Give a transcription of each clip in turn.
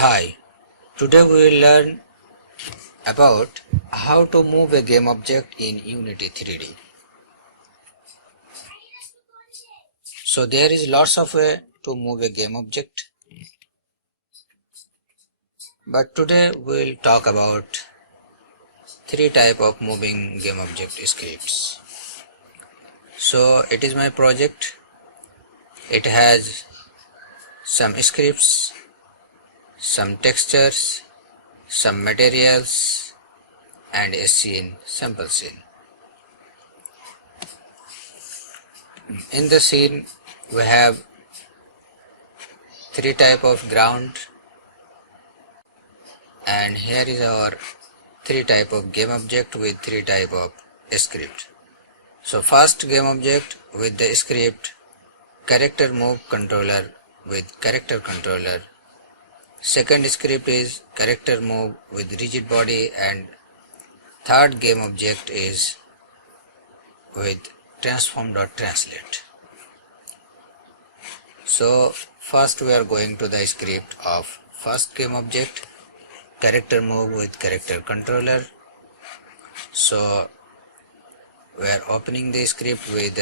Hi, today we will learn about how to move a game object in Unity 3D. So there is lots of way to move a game object, but today we will talk about three type of moving game object scripts. So it is my project. It has some scripts, some textures, some materials and a scene, sample scene. In the scene we have three type of ground, and here is our three type of game object with three type of script. So first game object with the script character move controller with character controller. Second script is character move with rigid body, and third game object is with transform.translate. So first we are going to the script of first game object character move with character controller. So we are opening the script with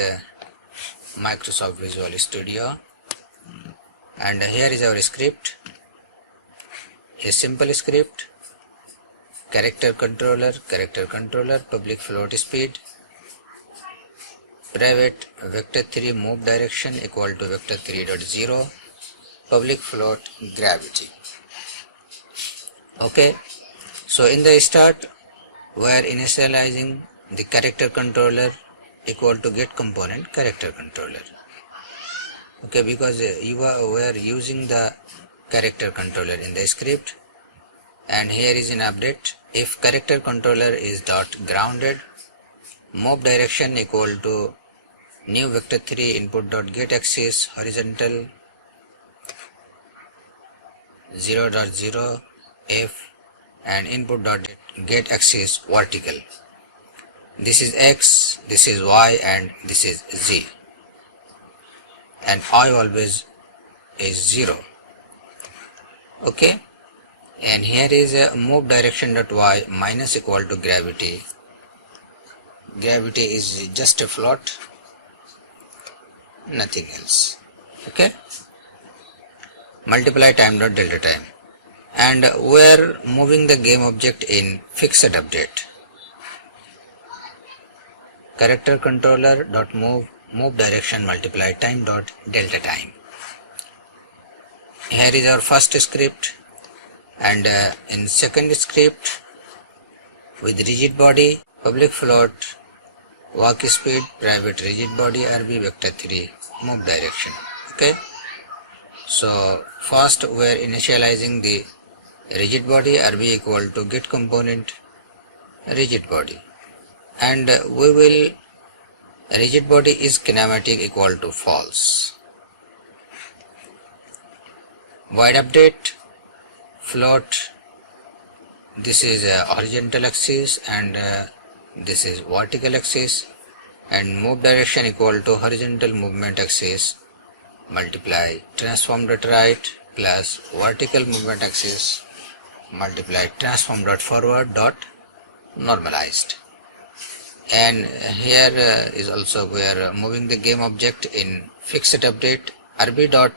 Microsoft Visual Studio, and here is our script, a simple script, character controller, public float speed, private vector3 move direction equal to vector3.0, public float gravity. Okay, so in the start we are initializing the character controller equal to get component character controller. Okay, because we are using the character controller in the script, and here is an update. If character controller is dot grounded, move direction equal to new vector3 input dot get axis horizontal 0.0 f and input dot get axis vertical. This is x, this is y, and this is z, and I always is 0. Okay, and here is a move direction dot y minus equal to gravity. Gravity is just a float, nothing else. Okay, multiply time dot delta time, and we are moving the game object in fixed update. Character controller dot move direction multiply time dot delta time. Here is our first script, and in second script with rigid body, public float, walk speed, private rigid body, RB vector3 move direction. Okay, so first we are initializing the rigid body, RB equal to get component rigid body, and we will rigid body is kinematic equal to false. Void update float, this is horizontal axis and this is vertical axis, and move direction equal to horizontal movement axis multiply transform dot right plus vertical movement axis multiply transform dot forward dot normalized. And here is also we are moving the game object in fixed update, RB dot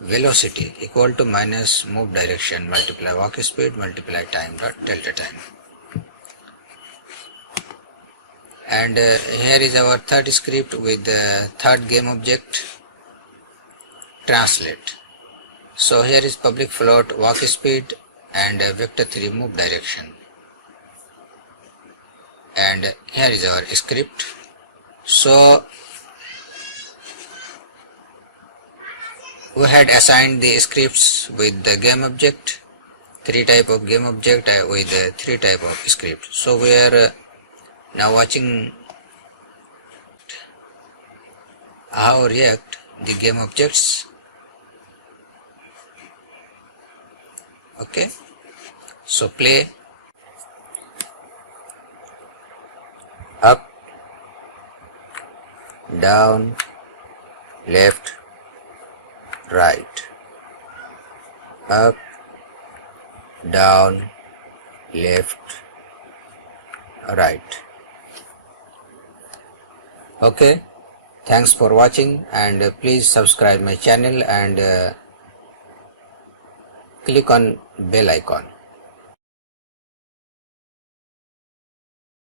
velocity equal to minus move direction multiply walk speed multiply time dot delta time. And here is our third script with the third game object translate. So here is public float walk speed and vector3 move direction, and here is our script. So we had assigned the scripts with the game object, three type of game object with three type of script. So we are now watching how react the game objects. Okay, so play, up, down, left, right, up, down, left, right. Okay, thanks for watching, and please subscribe my channel and click on bell icon.